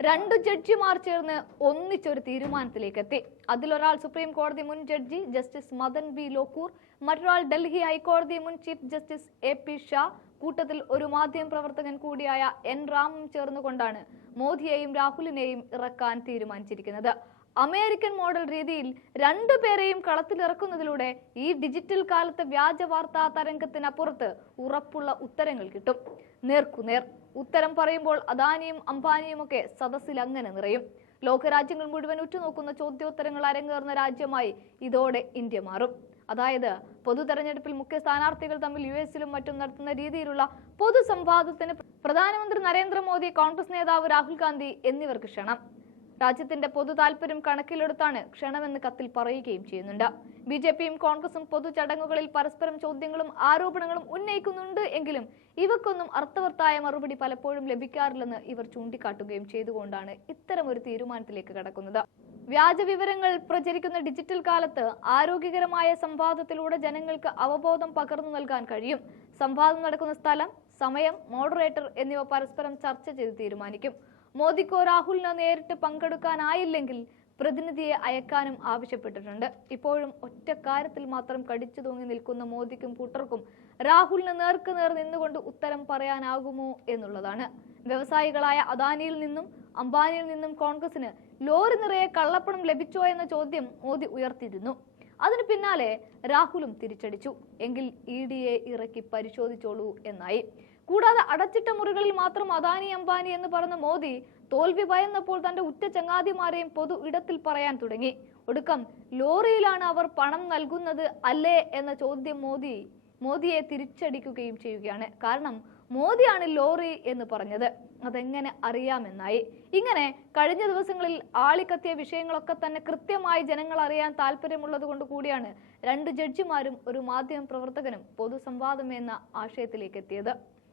രണ്ടു ജഡ്ജിമാർ ചേർന്ന് ഒന്നിച്ചൊരു തീരുമാനത്തിലേക്ക് എത്തി അതിലൊരാൾ സുപ്രീം കോടതി മുൻ judge justice Madan B Lokur മറ്റൊരാൾ ഡൽഹി ഹൈക്കോടതി മുൻ chief justice A P Shah കൂട്ടത്തിൽ ഒരു മാധ്യമ പ്രവർത്തകൻ കൂടിയായ എൻ റാമും ചേർന്നുകൊണ്ടാണ് മോദിയെയും രാഹുലിനെയും ഇറക്കാൻ തീരുമാനിച്ചിരിക്കുന്നത്. അമേരിക്കൻ മോഡൽ രീതിയിൽ രണ്ടുപേരെയും കളത്തിലിറക്കുന്നതിലൂടെ ഈ ഡിജിറ്റൽ കാലത്തെ വ്യാജ വാർത്താ തരംഗത്തിനപ്പുറത്ത് ഉറപ്പുള്ള ഉത്തരങ്ങൾ കിട്ടും. നേർക്കുനേർ. ഉത്തരം പറയുമ്പോൾ അദാനിയും അംബാനിയും ഒക്കെ സദസ്സിൽ അങ്ങനെ നിറയും. ലോകരാജ്യങ്ങൾ മുഴുവൻ ഉറ്റുനോക്കുന്ന ചോദ്യോത്തരങ്ങൾ അരങ്ങേറുന്ന രാജ്യമായി ഇതോടെ ഇന്ത്യ മാറും. അതായത് പൊതു തെരഞ്ഞെടുപ്പിൽ മുഖ്യ സ്ഥാനാർത്ഥികൾ തമ്മിൽ യു എസിലും മറ്റും നടത്തുന്ന രീതിയിലുള്ള പൊതുസംവാദത്തിന് പ്രധാനമന്ത്രി നരേന്ദ്രമോദി കോൺഗ്രസ് നേതാവ് രാഹുൽ ഗാന്ധി എന്നിവർക്ക് ക്ഷണം. രാജ്യത്തിന്റെ പൊതു താല്പര്യം കണക്കിലെടുത്താണ് ക്ഷണമെന്ന് കത്തിൽ പറയുകയും ചെയ്യുന്നുണ്ട്. ബി ജെ പിയും കോൺഗ്രസും പൊതുചടങ്ങുകളിൽ പരസ്പരം ചോദ്യങ്ങളും ആരോപണങ്ങളും ഉന്നയിക്കുന്നുണ്ട് എങ്കിലും ഇവക്കൊന്നും അർത്ഥവത്തായ മറുപടി പലപ്പോഴും ലഭിക്കാറില്ലെന്ന് ഇവർ ചൂണ്ടിക്കാട്ടുകയും ചെയ്തുകൊണ്ടാണ് ഇത്തരം ഒരു തീരുമാനത്തിലേക്ക് കടക്കുന്നത്. വ്യാജ വിവരങ്ങൾ പ്രചരിക്കുന്ന ഡിജിറ്റൽ കാലത്ത് ആരോഗ്യകരമായ സംവാദത്തിലൂടെ ജനങ്ങൾക്ക് അവബോധം പകർന്നു നൽകാൻ കഴിയും. സംവാദം നടക്കുന്ന സ്ഥലം സമയം മോഡറേറ്റർ എന്നിവ പരസ്പരം ചർച്ച ചെയ്ത് തീരുമാനിക്കും. മോദിക്കോ രാഹുലിനോ നേരിട്ട് പങ്കെടുക്കാനായില്ലെങ്കിൽ പ്രതിനിധിയെ അയക്കാനും ആവശ്യപ്പെട്ടിട്ടുണ്ട്. ഇപ്പോഴും ഒറ്റ കാര്യത്തിൽ മാത്രം കടിച്ചു തൂങ്ങി നിൽക്കുന്ന മോദിക്കും കൂട്ടർക്കും രാഹുലിന് നേർക്ക് നേർ നിന്നുകൊണ്ട് ഉത്തരം പറയാനാകുമോ എന്നുള്ളതാണ്. വ്യവസായികളായ അദാനിയിൽ നിന്നും അംബാനിയിൽ നിന്നും കോൺഗ്രസിന് ലോറി നിറയെ കള്ളപ്പണം ലഭിച്ചോ എന്ന ചോദ്യം മോദി ഉയർത്തിയിരുന്നു. അതിന് പിന്നാലെ രാഹുലും തിരിച്ചടിച്ചു. എങ്കിൽ ഇ ഡിയെ ഇറക്കി പരിശോധിച്ചോളൂ എന്നായി. കൂടാതെ അടച്ചിട്ട മുറികളിൽ മാത്രം അദാനി അംബാനി എന്ന് പറഞ്ഞ മോദി തോൽവി ഭയന്നപ്പോൾ തന്റെ ഉറ്റ ചങ്ങാതിമാരെയും പൊതു ഇടത്തിൽ പറയാൻ തുടങ്ങി. ഒടുക്കം ലോറിയിലാണ് അവർ പണം നൽകുന്നത് അല്ലേ എന്ന ചോദ്യം മോദി മോദിയെ തിരിച്ചടിക്കുകയും ചെയ്യുകയാണ്. കാരണം മോദിയാണ് ലോറി എന്ന് പറഞ്ഞത്. അതെങ്ങനെ അറിയാമെന്നായി. ഇങ്ങനെ കഴിഞ്ഞ ദിവസങ്ങളിൽ ആളിക്കത്തിയ വിഷയങ്ങളൊക്കെ തന്നെ കൃത്യമായി ജനങ്ങൾ അറിയാൻ താല്പര്യമുള്ളത് കൊണ്ട് കൂടിയാണ് രണ്ട് ജഡ്ജിമാരും ഒരു മാധ്യമ പ്രവർത്തകനും പൊതുസംവാദം എന്ന ആശയത്തിലേക്ക് എത്തിയത്.